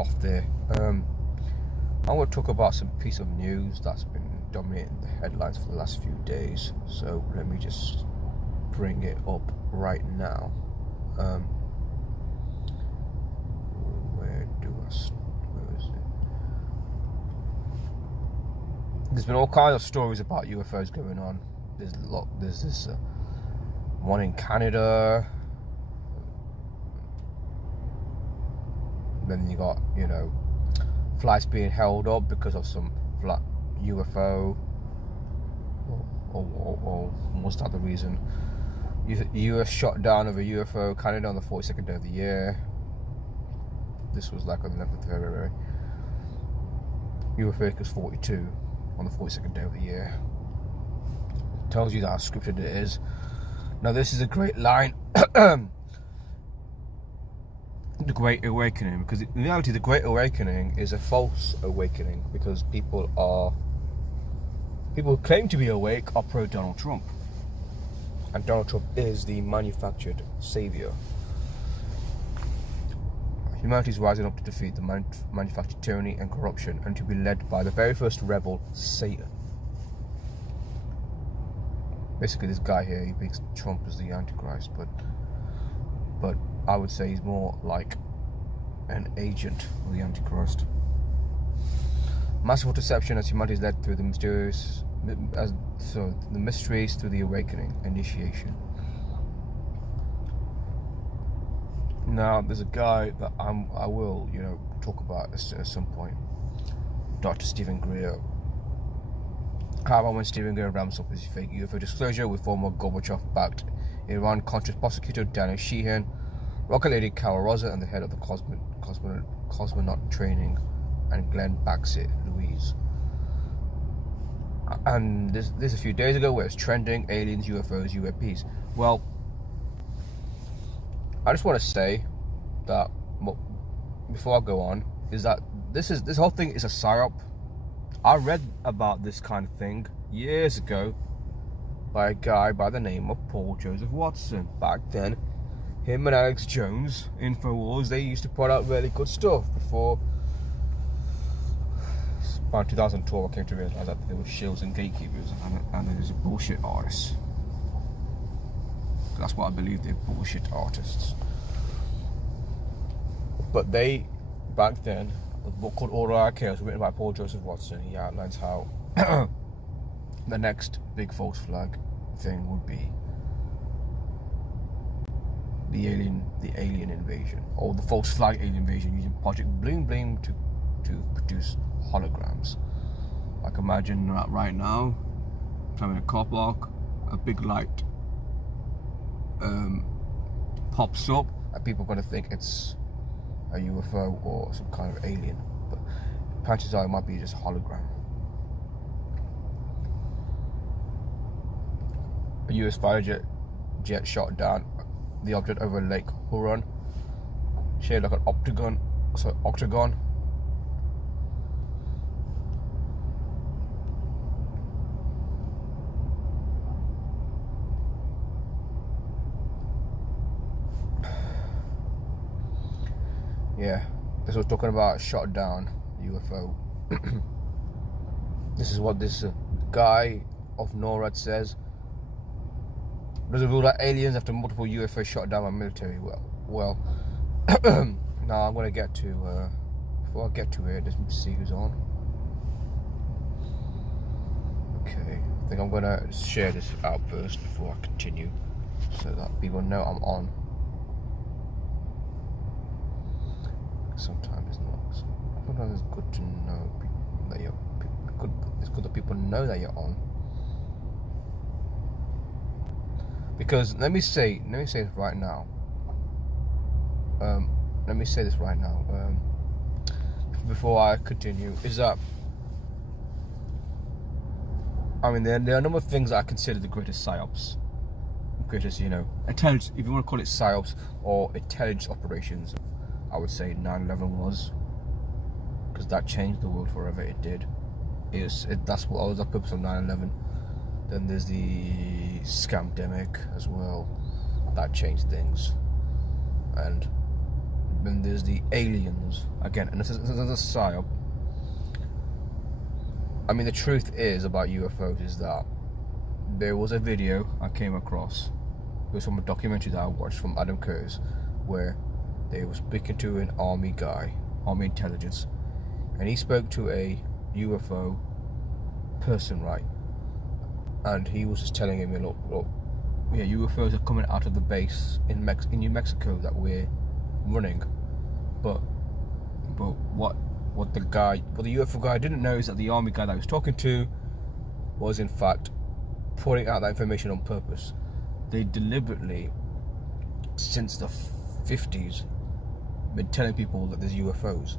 off there. I'm going to talk about some piece of news that's been dominating the headlines for the last few days. So let me just bring it up right now. Where is it? There's been all kinds of stories about UFOs going on. There's this one in Canada. Then you got, flights being held up because of some UFO, or what's that the reason? US shot down of a UFO Canada on the 42nd day of the year. This was like on the 11th of February. UFO is 42 on the 42nd day of the year. Tells you how scripted it is. Now this is a great line. The Great Awakening, because in reality the Great Awakening is a false awakening, because people who claim to be awake are pro Donald Trump, and Donald Trump is the manufactured savior. Humanity is rising up to defeat the manufactured tyranny and corruption, and to be led by the very first rebel, Satan. Basically, this guy here, he thinks Trump is the Antichrist, but I would say he's more like an agent of the Antichrist. Massive deception as humanity is led through the mysteries through the awakening, initiation. Now, there's a guy that I will, talk about at some point. Dr. Stephen Greer. How about when Stephen Greer ramps up his fake UFO disclosure with former Gorbachev-backed Iran-Contras prosecutor Daniel Sheehan, Rocket Lady Carol Rosa, and the head of the cosmonaut training, and Glenn Baxter Louise. And this a few days ago where it's trending: aliens, UFOs, UAPs. Well, I just want to say that before I go on, is that this whole thing is a psyop. I read about this kind of thing years ago by a guy by the name of Paul Joseph Watson. Back then, him and Alex Jones, InfoWars, they used to put out really good stuff before. Around 2012, I came to realize that there were shills and gatekeepers, and there was a bullshit artists. That's what I believe, they're bullshit artists. But they, back then, a book called Order Our Chaos, written by Paul Joseph Watson, he outlines how the next big false flag thing would be the alien invasion, or the false flag alien invasion using Project Bling Bling to produce holograms. Like, imagine that right now, I'm in a car park, a big light pops up, and people are going to think it's a UFO or some kind of alien, but chances are it might be just a hologram. A US fighter jet shot down the object over Lake Huron, shaped like an octagon. Yeah, this was talking about shot down UFO. This is what this guy of NORAD says. Does it rule out aliens after multiple UFO shot down by military? Well, now I'm going to get to, before I get to it, let's see who's on. Okay, I think I'm going to share this out first before I continue, so that people know I'm on. Sometimes it's not. Sometimes it's good to know that you're good. It's good that people know that you're on. Because let me say this right now. Let me say this right now. Before I continue, is that I mean there are a number of things that I consider the greatest psyops, greatest intelligence, if you want to call it psyops or intelligence operations. I would say 9/11 was, because that changed the world forever. It did. That's what was the purpose of 9/11. Then there's the scamdemic as well. That changed things. And then there's the aliens. Again, and this is a psyop. I mean, the truth is about UFOs is that there was a video I came across. It was from a documentary that I watched from Adam Curtis, where they were speaking to an army guy, army intelligence, and he spoke to a UFO person, right? And he was just telling him, look, yeah, UFOs are coming out of the base in New Mexico that we're running, but what the UFO guy didn't know is that the army guy that he was talking to was in fact putting out that information on purpose. They deliberately, since the 50s, been telling people that there's UFOs.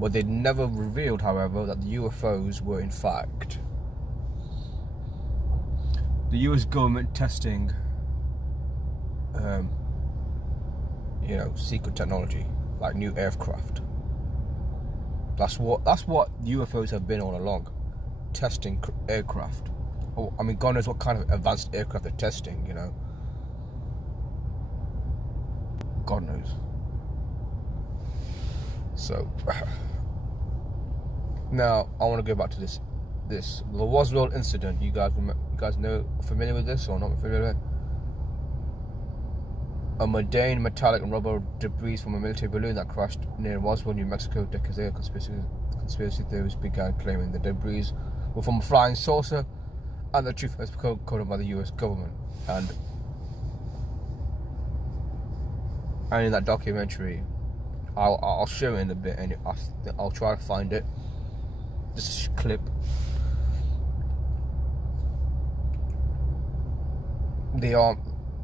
But they never revealed, however, that the UFOs were in fact the US government testing secret technology, like new aircraft. That's what UFOs have been all along, testing aircraft. Oh, I mean, God knows what kind of advanced aircraft they're testing, you know. God knows. So now I want to go back to this the Roswell incident. You guys familiar with this or not familiar with it? A mundane metallic and rubber debris from a military balloon that crashed near Roswell, New Mexico, decades ago. Conspiracy theories began claiming the debris were from a flying saucer, and the truth has become covered by the US government. And in that documentary, I'll show it in a bit, and I'll try to find it. Just a clip.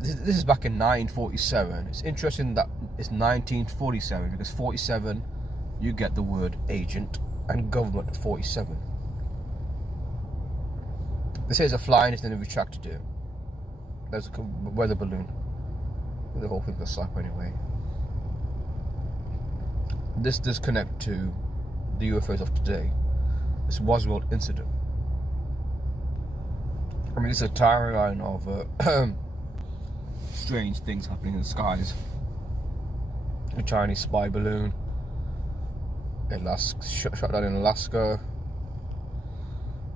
This is back in 1947. It's interesting that it's 1947 because 47 you get the word agent and government at 47. This is a flying, it's then retracted it. There's a weather balloon. The whole thing's a slap anyway. This does connect to the UFOs of today. This Roswell incident. I mean, it's a timeline of strange things happening in the skies. A Chinese spy balloon, shot down in Alaska,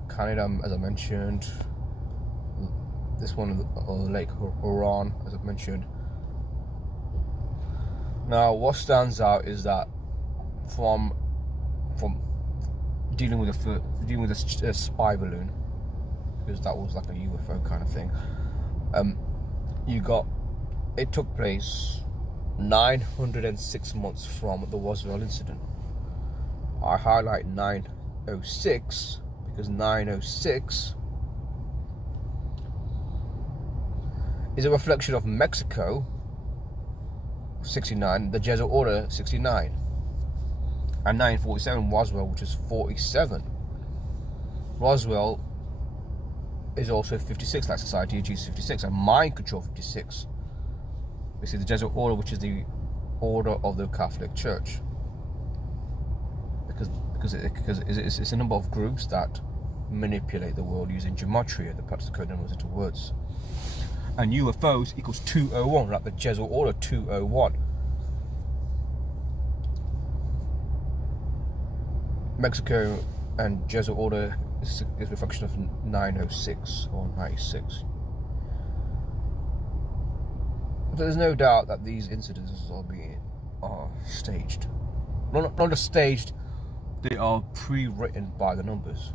Canada, as I mentioned. This one on Lake Huron, as I mentioned. Now, what stands out is that from dealing with a spy balloon, because that was like a UFO kind of thing. It took place 906 months from the Roswell incident. I highlight 906 because 906 is a reflection of Mexico 69, the Jesuit Order 69, and 947 Roswell, which is 47. Roswell is also 56, like Society of Jesus 56, and Mind Control 56. This is the Jesuit Order, which is the order of the Catholic Church, because it's a number of groups that manipulate the world using gematria and the practice of code numbers into words. And UFOs equals 201, like the Jesuit Order 201. Mexico and Jesuit Order is a reflection of 906 or 96. There's no doubt that these incidents are staged. Not just staged, they are pre-written by the numbers.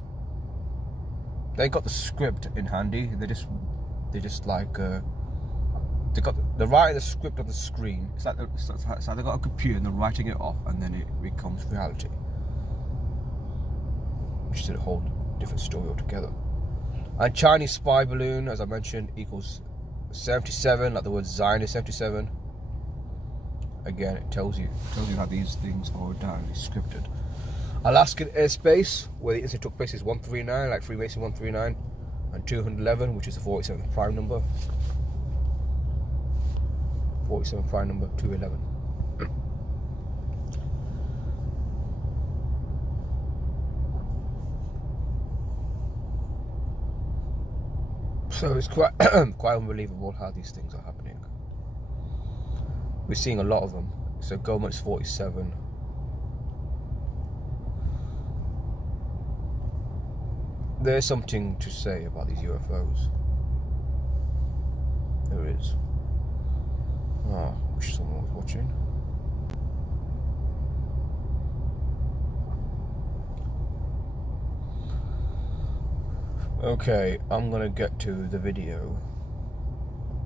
They got the script in handy. They're writing the script on the screen. It's like they got a computer and they're writing it off, and then it becomes reality, which is a whole different story altogether. And Chinese spy balloon, as I mentioned, equals 77, like the word Zionist 77. Again, it tells you how these things are entirely scripted. Alaskan airspace, where the incident took place, is 139, like Freemason 139, and 211, which is the 47th prime number. 47th prime number, 211. So it's quite unbelievable how these things are happening. We're seeing a lot of them. So government's 47, there's something to say about these UFOs. There is. Oh, wish someone was watching. Okay, I'm gonna get to the video.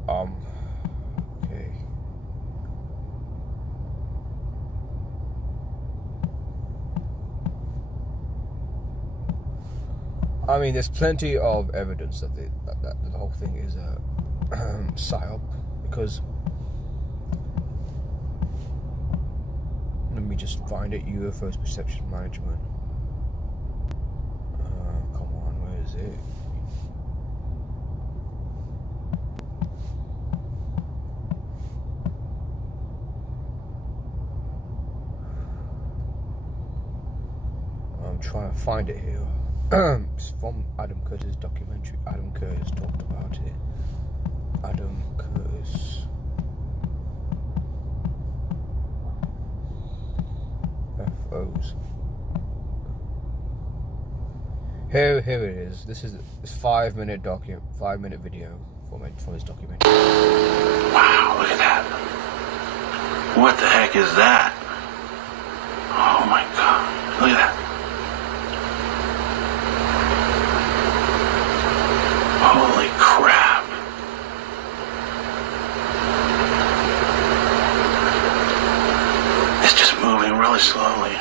Okay. I mean, there's plenty of evidence that the whole thing is a psyop, because let me just find it. UFOs perception management. Come on, where is it? I'm trying to find it here. It's from Adam Curtis' documentary. Adam Curtis talked about it. Adam Curtis. UFOs. Here it is. This is a 5-minute video from his documentary. Wow, look at that. What the heck is that? Oh my God, look at that. Holy crap. It's just moving really slowly.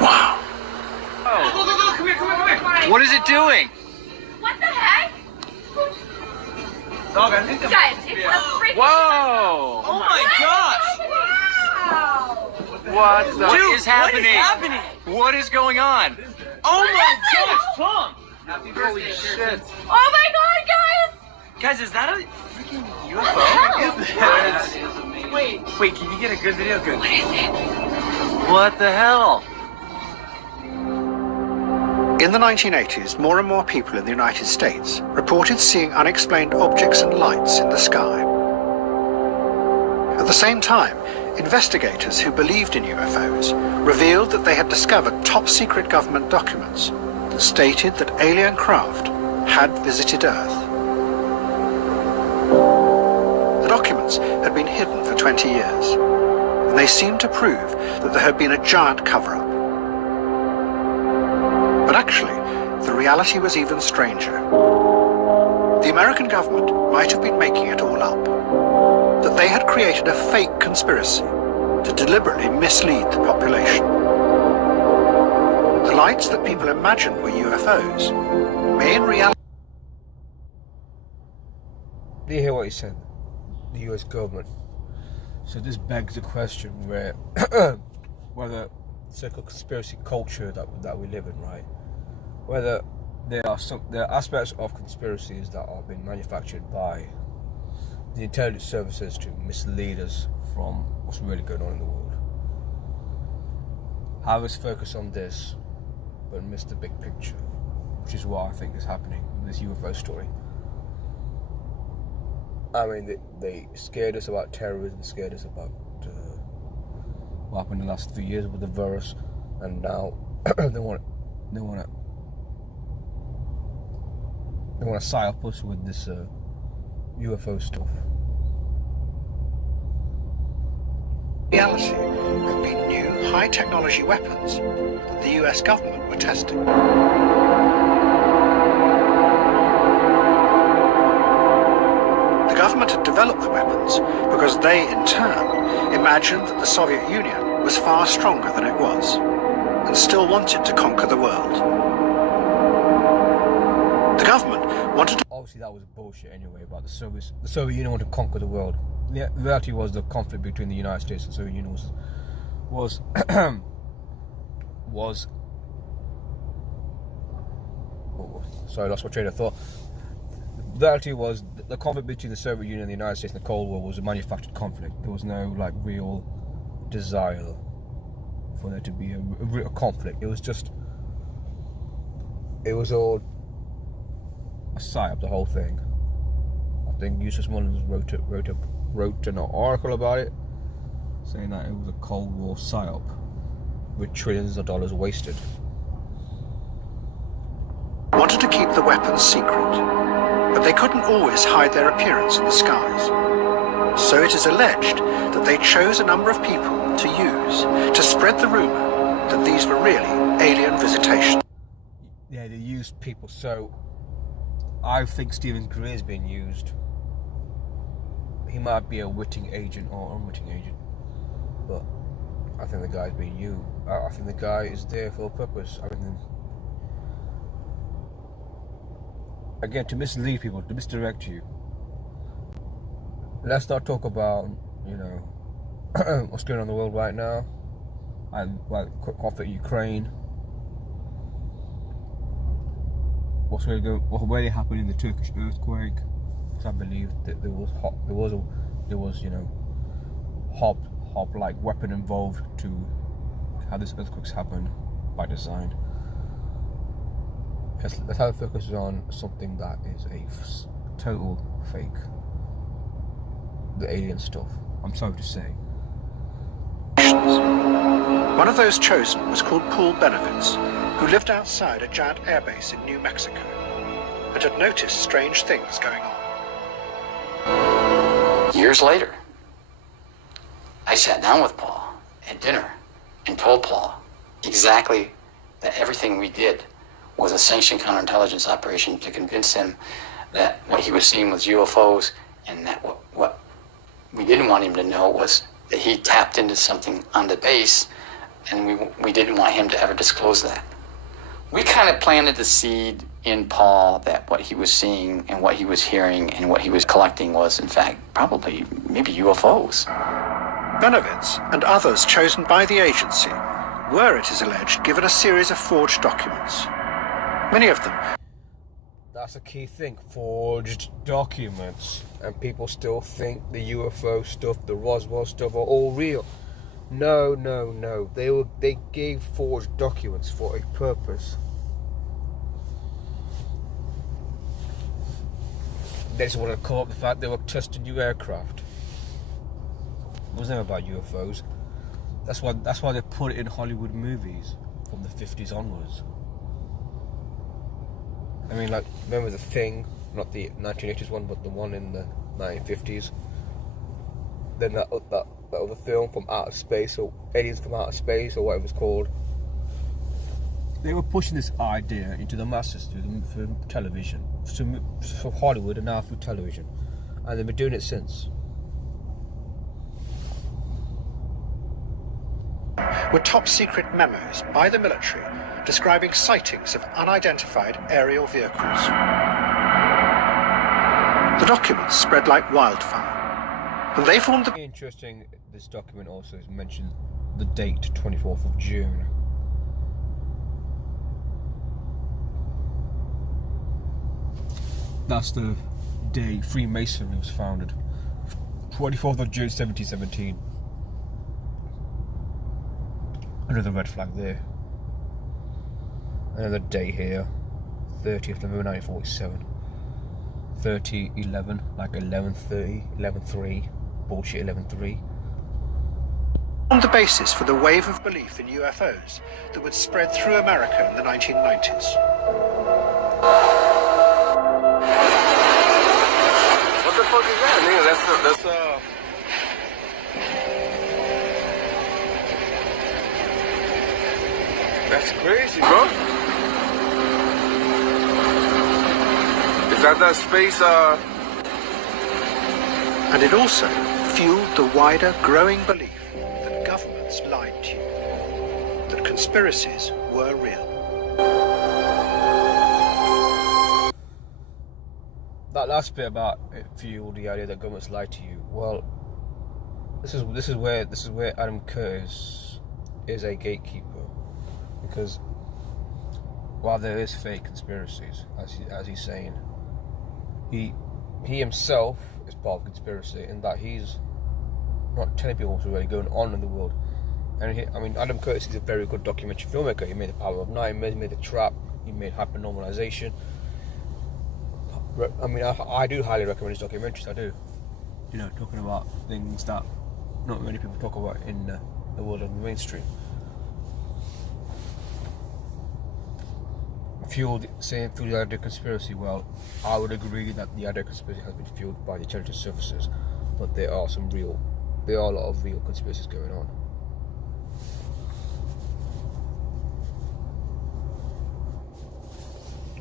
Wow. Oh. Come here. What is it doing? What the heck? Guys, it's a freaking... Whoa! Oh my gosh! Wow! What is happening? What is going on? Oh my gosh, Tom! Holy shit. Oh my god, guys! Guys, is that a freaking UFO? Wait, can you get a good video? Good. What is it? What the hell? In the 1980s, more and more people in the United States reported seeing unexplained objects and lights in the sky. At the same time, investigators who believed in UFOs revealed that they had discovered top-secret government documents that stated that alien craft had visited Earth. The documents had been hidden for 20 years, and they seemed to prove that there had been a giant cover-up. But actually, the reality was even stranger. The American government might have been making it all up, that they had created a fake conspiracy to deliberately mislead the population. The lights that people imagined were UFOs may in reality... Do you hear what he said? The US government. So this begs the question where whether circle conspiracy culture that we live in, right? Whether there are aspects of conspiracies that are being manufactured by the intelligence services to mislead us from what's really going on in the world. Have us focus on this, but miss the big picture, which is what I think is happening with this UFO story. I mean, they scared us about terrorism, scared us about what happened in the last few years with the virus, and now they want to psyop us with this UFO stuff. reality have been new high-technology weapons that the US government were testing. The government had developed the weapons because they, in turn, imagined that the Soviet Union was far stronger than it was, and still wanted to conquer the world. The government wanted to... Obviously that was bullshit anyway, about the Soviet Union wanted to conquer the world. The reality was the conflict between the United States and the Soviet Union was sorry, I lost my train of thought. The reality was the conflict between the Soviet Union and the United States in the Cold War was a manufactured conflict. There was no real desire for there to be a real conflict. It was all a psyop, the whole thing. I think Eustace Mullins wrote an article about it, saying that it was a Cold War psyop with trillions of dollars wasted. wanted to keep the weapons secret, but they couldn't always hide their appearance in the skies. So it is alleged that they chose a number of people to use to spread the rumour that these were really alien visitations. Yeah, they used people, so I think Stephen Gray is being used. He might be a witting agent or unwitting agent, but I think the guy's being used. I think the guy is there for a purpose. I mean, again, to mislead people, to misdirect you. Let's not talk about, you know, what's going on in the world right now, and like conflict Ukraine. What's really happened in the Turkish earthquake? Because I believe that there was you know, hop like weapon involved to how this earthquakes happen by design. Let's have a focus on something that is a total fake. The alien stuff, I'm sorry to say. One of those chosen was called Paul Benovitz, who lived outside a giant airbase in New Mexico and had noticed strange things going on. Years later, I sat down with Paul at dinner and told Paul exactly that everything we did was a sanctioned counterintelligence operation to convince him that what he was seeing was UFOs, and that what we didn't want him to know was that he tapped into something on the base, and we didn't want him to ever disclose that. We kind of planted the seed in Paul that what he was seeing and what he was hearing and what he was collecting was, in fact, probably maybe UFOs. Benovitz and others chosen by the agency were, it is alleged, given a series of forged documents. Many of them. That's a key thing, forged documents. And people still think the UFO stuff, the Roswell stuff are all real. No. They gave forged documents for a purpose. They just want to call up the fact they were testing new aircraft. It was never about UFOs. That's why they put it in Hollywood movies from the 50s onwards. I mean, like, remember The Thing, not the 1980s one, but the one in the 1950s. Then that other film from outer space, or Aliens from Outer Space, or whatever it's called. They were pushing this idea into the masses through television, for Hollywood, and now through television, and they've been doing it since. Were top secret memos by the military describing sightings of unidentified aerial vehicles. The documents spread like wildfire, and they formed the... Interesting, this document also mentions the date 24th of June. That's the day Freemasonry was founded. 24th of June 1717. Another red flag there. Another day here. 30th November 1947. 30-11, like 11:30, 11:03, bullshit 11:03. On the basis for the wave of belief in UFOs that would spread through America in the 1990s. What the fuck is that, nigga? That's crazy, bro. Is that space, And it also fueled the wider, growing belief that governments lied to you, that conspiracies were real. That last bit about it fueled the idea that governments lie to you. Well, this is where Adam Curtis is a gatekeeper, because while there is fake conspiracies, as he's saying, he himself is part of the conspiracy in that he's not telling people what's really going on in the world. And Adam Curtis is a very good documentary filmmaker. He made The Power of Night, he made The Trap, he made Hypernormalization. I mean, I do highly recommend his documentaries. I do. You know, talking about things that not many people talk about in the world of the mainstream. fueled the idea conspiracy? Well, I would agree that the idea conspiracy has been fueled by the intelligence services, but there are a lot of real conspiracies going on.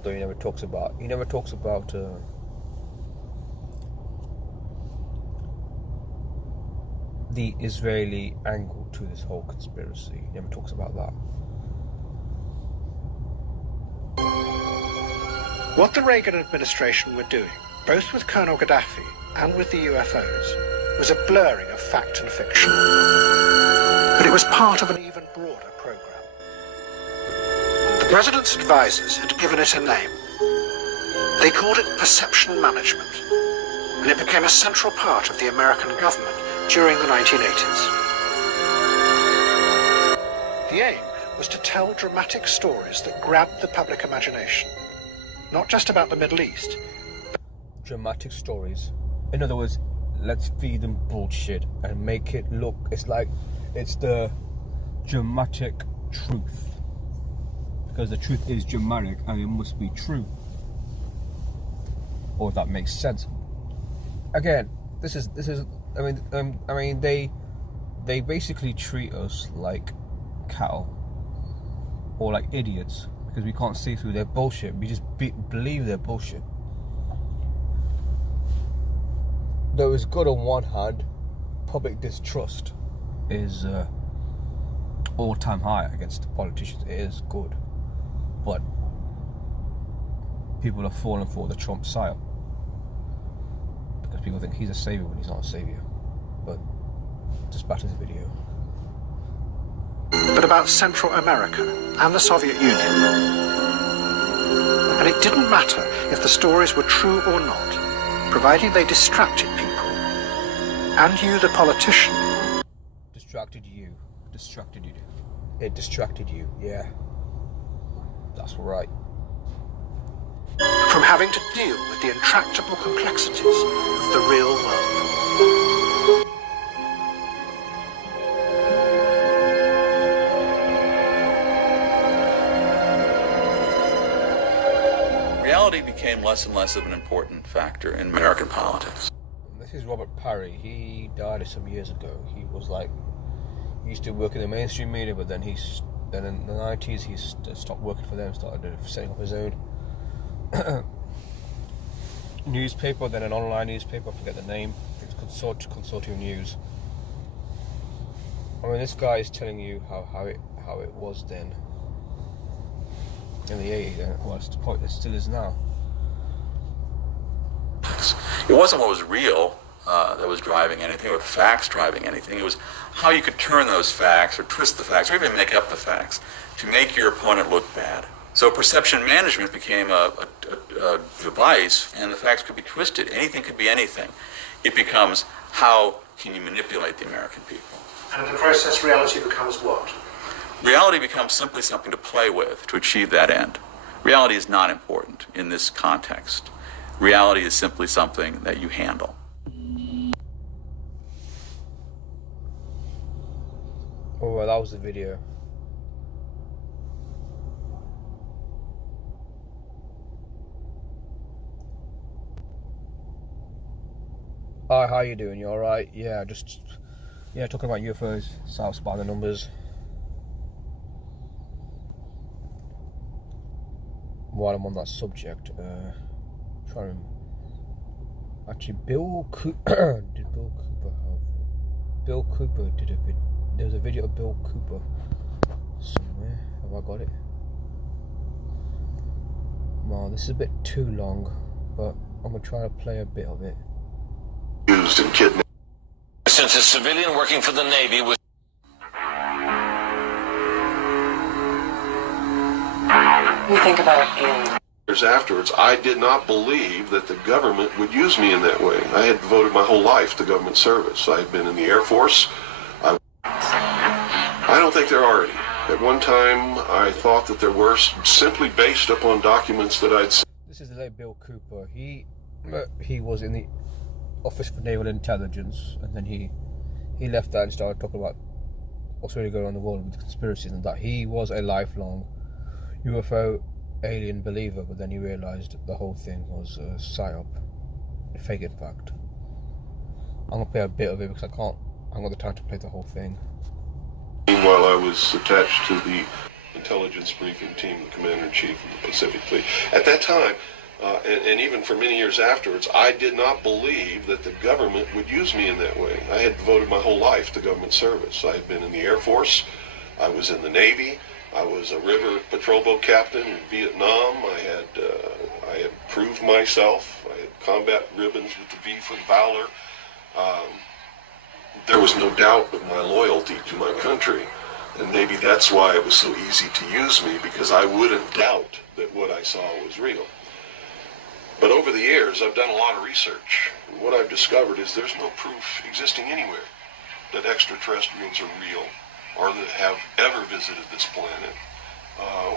Though he never talks about the Israeli angle to this whole conspiracy. He never talks about that. What the Reagan administration were doing, both with Colonel Gaddafi and with the UFOs, was a blurring of fact and fiction. But it was part of an even broader program. The president's advisors had given it a name. They called it perception management, and it became a central part of the American government during the 1980s. The aim was to tell dramatic stories that grabbed the public imagination, not just about the Middle East. Dramatic stories. In other words, let's feed them bullshit and make it look, it's like it's the dramatic truth. Because the truth is dramatic and it must be true. Or if that makes sense. Again, this is I mean they basically treat us like cattle or like idiots because we can't see through their bullshit. We just believe their bullshit. Though it's good on one hand, public distrust is all-time high against politicians. It is good, but people are falling for the Trump psyop because people think he's a savior when he's not a savior. But just back to the video. But about Central America and the Soviet Union. And it didn't matter if the stories were true or not, providing they distracted people. And you, the politician. Distracted you. It distracted you, yeah. That's right. From having to deal with the intractable complexities of the real world. Reality became less and less of an important factor in American politics. This is Robert Parry. He died some years ago. He used to work in the mainstream media, but then in the 90s he stopped working for them, started setting up his own newspaper, then an online newspaper, I forget the name. It's Consortium News. I mean, this guy is telling you how it was then in the 80s, well, it's the point it still is now. It wasn't what was real that was driving anything, or facts driving anything. It was how you could turn those facts, or twist the facts, or even make up the facts to make your opponent look bad. So perception management became a device, and the facts could be twisted. Anything could be anything. It becomes, how can you manipulate the American people? And in the process, reality becomes what? Reality becomes simply something to play with to achieve that end. Reality is not important in this context. Reality is simply something that you handle. Oh, well, that was the video. Hi, how you doing? You alright? Yeah, talking about UFOs, Psyops by the numbers. While I'm on that subject, actually, Bill Cooper did Bill Cooper did a video. There was a video of Bill Cooper somewhere. Have I got it? Well, this is a bit too long, but I'm gonna try to play a bit of it. Used and kidnapped. Since a civilian working for the Navy was... You think about aliens. Years afterwards, I did not believe that the government would use me in that way. I had devoted my whole life to government service. I had been in the Air Force. I don't think there are any. At one time, I thought that there were, simply based upon documents that I'd seen. This is the late Bill Cooper. He was in the Office for Naval Intelligence, and then he left that and started talking about what's really going on in the world with the conspiracies and that. He was a lifelong UFO alien believer, but then he realised the whole thing was a psyop, a fake in fact. I'm gonna play a bit of it because I haven't got the time to play the whole thing. Meanwhile, I was attached to the intelligence briefing team, the commander-in-chief of the Pacific Fleet. At that time, and even for many years afterwards, I did not believe that the government would use me in that way. I had devoted my whole life to government service. I had been in the Air Force, I was in the Navy, I was a river patrol boat captain in Vietnam. I had proved myself. I had combat ribbons with the V for valor. There was no doubt of my loyalty to my country, and maybe that's why it was so easy to use me, because I wouldn't doubt that what I saw was real. But over the years, I've done a lot of research, and what I've discovered is there's no proof existing anywhere that extraterrestrials are real, or that have ever visited this planet,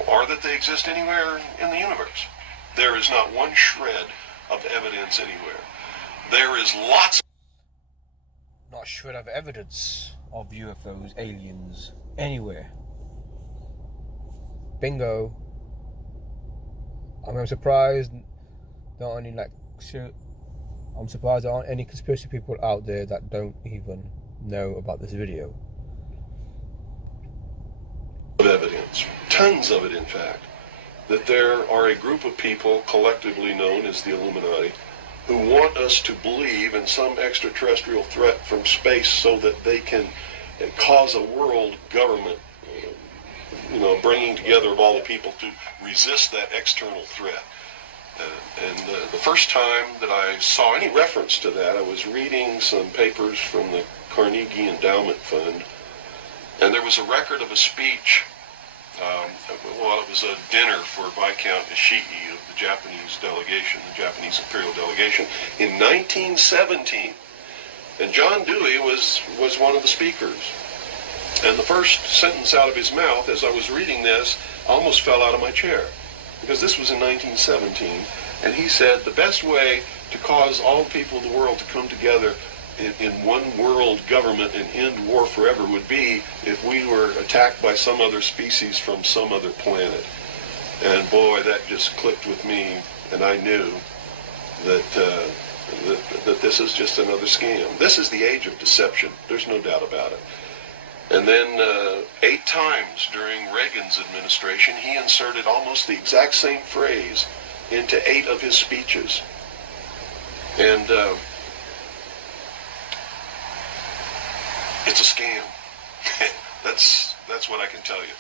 or that they exist anywhere in the universe. There is not one shred of evidence anywhere. There is lots. Not a shred of evidence of UFOs, aliens, anywhere. Bingo. I'm surprised there aren't any I'm surprised there aren't any conspiracy people out there that don't even know about this video. Evidence, tons of it in fact, that there are a group of people collectively known as the Illuminati who want us to believe in some extraterrestrial threat from space so that they can cause a world government, bringing together of all the people to resist that external threat. The first time that I saw any reference to that, I was reading some papers from the Carnegie Endowment Fund, and there was a record of a speech. It was a dinner for Viscount Ishii of the Japanese delegation, the Japanese imperial delegation, in 1917. And John Dewey was one of the speakers. And the first sentence out of his mouth, as I was reading this, I almost fell out of my chair, because this was in 1917. And he said the best way to cause all people of the world to come together in one world government and end war forever would be if we were attacked by some other species from some other planet. And boy, that just clicked with me, and I knew that that this is just another scam. This is the age of deception. There's no doubt about it. And then 8 times during Reagan's administration, he inserted almost the exact same phrase into 8 of his speeches. And it's a scam. That's what I can tell you.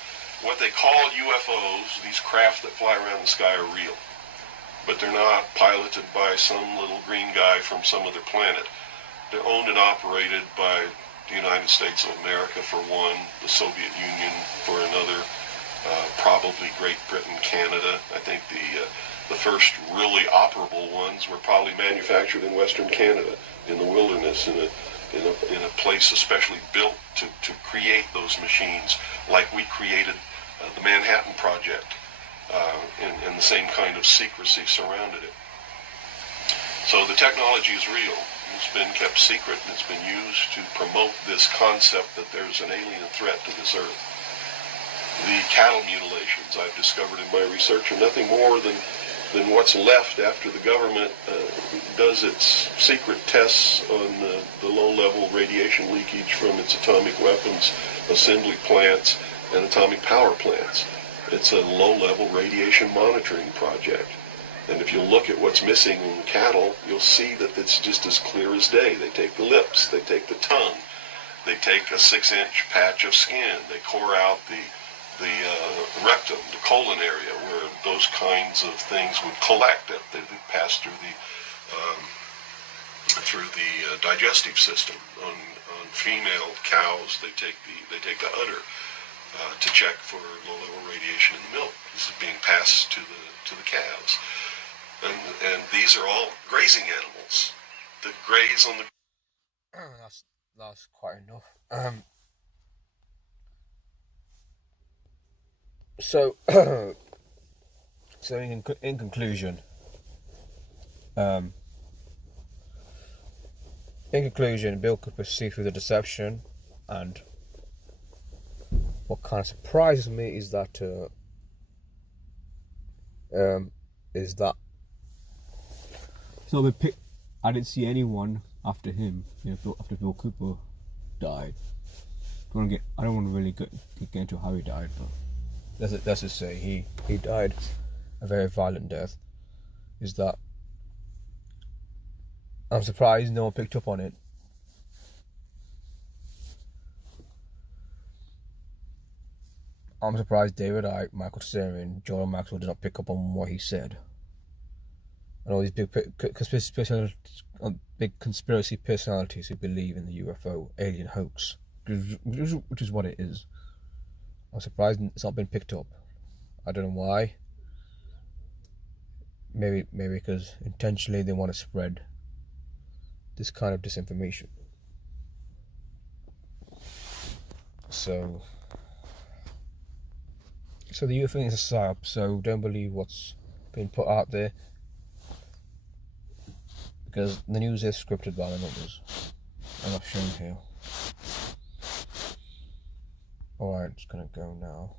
What they call UFOs, these craft that fly around the sky, are real. But they're not piloted by some little green guy from some other planet. They're owned and operated by the United States of America for one, the Soviet Union for another, probably Great Britain, Canada. I think the first really operable ones were probably manufactured in Western Canada, in the wilderness, in a place especially built to create those machines, like we created the Manhattan Project, and the same kind of secrecy surrounded it. So the technology is real. It's been kept secret, and it's been used to promote this concept that there's an alien threat to this earth. The cattle mutilations I've discovered in my research are nothing more than what's left after the government does its secret tests on the low-level radiation leakage from its atomic weapons assembly plants and atomic power plants. It's a low-level radiation monitoring project. And if you look at what's missing in the cattle, you'll see that it's just as clear as day. They take the lips, they take the tongue, they take a 6-inch patch of skin, they core out the rectum, the colon area, where those kinds of things would collect. They pass through the digestive system. On female cows, they take the udder to check for low-level radiation in the milk. This is being passed to the calves. And these are all grazing animals that graze on the... That's quite enough. So in conclusion, Bill could proceed through the deception, and what kind of surprises me is that is that so I didn't see anyone after him, after Bill Cooper died. I don't want to really get into how he died, but let's just say he died a very violent death. Is that I'm surprised no one picked up on it. I'm surprised David Icke, Michael Tsarian, Jordan Maxwell did not pick up on what he said. And all these big conspiracy personalities who believe in the UFO alien hoax, which is what it is. I'm surprised it's not been picked up. I don't know why. Maybe because intentionally they want to spread this kind of disinformation. So the UFO is a Psyops, so don't believe what's been put out there, because the news is scripted by the numbers, and I've shown here. Alright, just gonna go now.